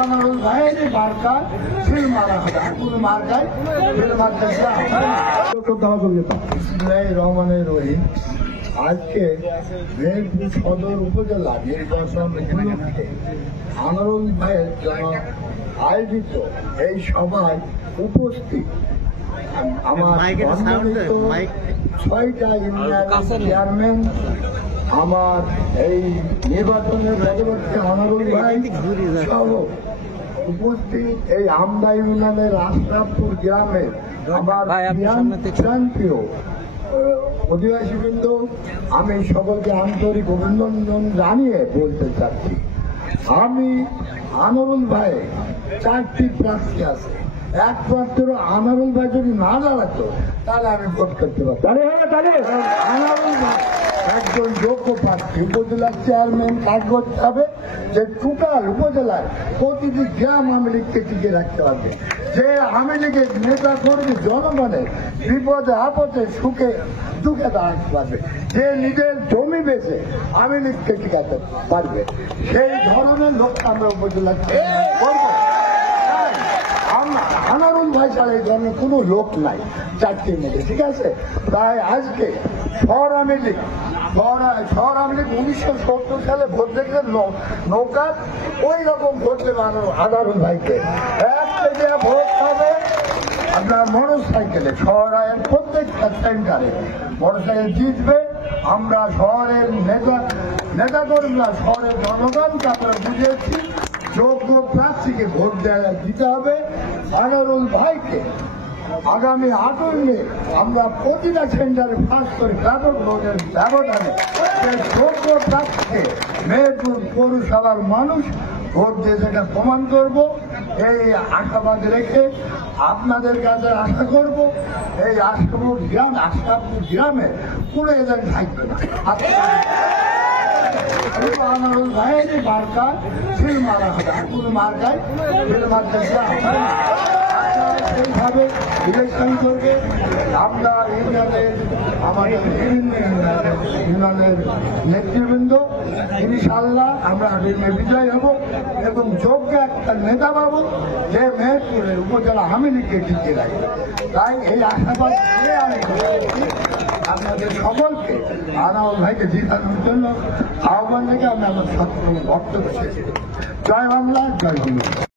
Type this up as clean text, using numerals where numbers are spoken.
আনারুল ভাইয়ের মার্কা ফিল মারা হবে, কোনো মার্কায় ফিল মারতে রহমানের রহিম। আজকে মেহেরপুর সদর উপজেলা নির্বাচন উপলক্ষে আনারুল ভাইয়ের জন্য আয়োজিত এই সভায় উপস্থিত আমার 6টা ইউনিয়ন চেয়ারম্যান, আমার এই নির্বাচনের পরবর্তী আনারুল ভাই সহ উপস্থিত এই আমদা ইউনিয়নের আশরাফপুর গ্রামের আমার প্রান্তীয় অধিবাসীবৃন্দ, আমি সকলকে আন্তরিক অভিনন্দন জানিয়ে বলতে চাচ্ছি, আমি আনারুল ভাই 4টি প্রার্থী আছে, একমাত্র আনারুল ভাই যদি না দাঁড়াতো তাহলে আমি ভোট করতে পারতাম। আনারুল ভাই একজন যোগ্য প্রার্থী, উপজেলার চেয়ারম্যান কাজ করতে হবে যে টোটাল উপজেলায় প্রতিটি গ্রাম আওয়ামী লীগকে টিকে রাখতে পারবে, যে আওয়ামী লীগের নেতা কর্মী জনগণের বিপদে আপদে সুখে দুঃখে দাঁড়াতে পারবে, যে নিজের জমি বেচে আওয়ামী লীগকে টিকাতে পারবে, সেই ধরনের লোক আমরা উপজেলার করবো। আনারুল ভাই ছাড়া এই ধরনের কোনো লোক নাই 4টির মধ্যে, ঠিক আছে? তাই আজকে শহর আওয়ামী লীগ 1970 সালে ভোট দেখলে নৌকা ওই রকম ভোট দেবে আনারুল ভাইকে। 1 থেকে ভোট হবে আপনার মোটর সাইকেলে, শহরের প্রত্যেকটা সেন্টারে মোটর সাইকেল জিতবে। আমরা শহরের নেতা কর্মীরা শহরের জনগণকে আমরা বুঝিয়েছি যোগ্য প্রার্থীকে ভোট দিতে হবে। আনারুল ভাইকে আগামী 8 মে আমরা প্রতিটা সেন্টারে পাস করে ব্যাপক ভোটের ব্যবধানে যোগ্য প্রার্থীকে মেহেরপুর পৌরসভার মানুষ ভোট দিয়ে সেটা প্রমাণ করব। এই আশাবাদ রেখে আপনাদের কাছে আশা করব এই আশরাফপুর গ্রামে কোনো এজেন্ট থাকবে না। আনারুল ভাইয়ের মার্কা ফিল মারা হবে, কোনো মার্কায় ফিল মারতে সেইভাবে ইলেকশন করবে। আমরা ইউনিয়নের আমাদের বিভিন্ন ইউনিয়নের নেতৃবৃন্দ ইনশাআল্লাহ আমরা বিজয় হব এবং যোগ্য একটা নেতা পাবো যে মেহেরপুরের উপজেলা আওয়ামী লীগকে টিকিয়ে রাখবে। তাই এই আশাবাদ নিয়ে আমি আপনাদের সকলকে আনারুল ভাইকে জিতানোর জন্য আহ্বান থেকে আমি আমার বক্তব্য শেষ। জয় বাংলা, জয় বাংলা।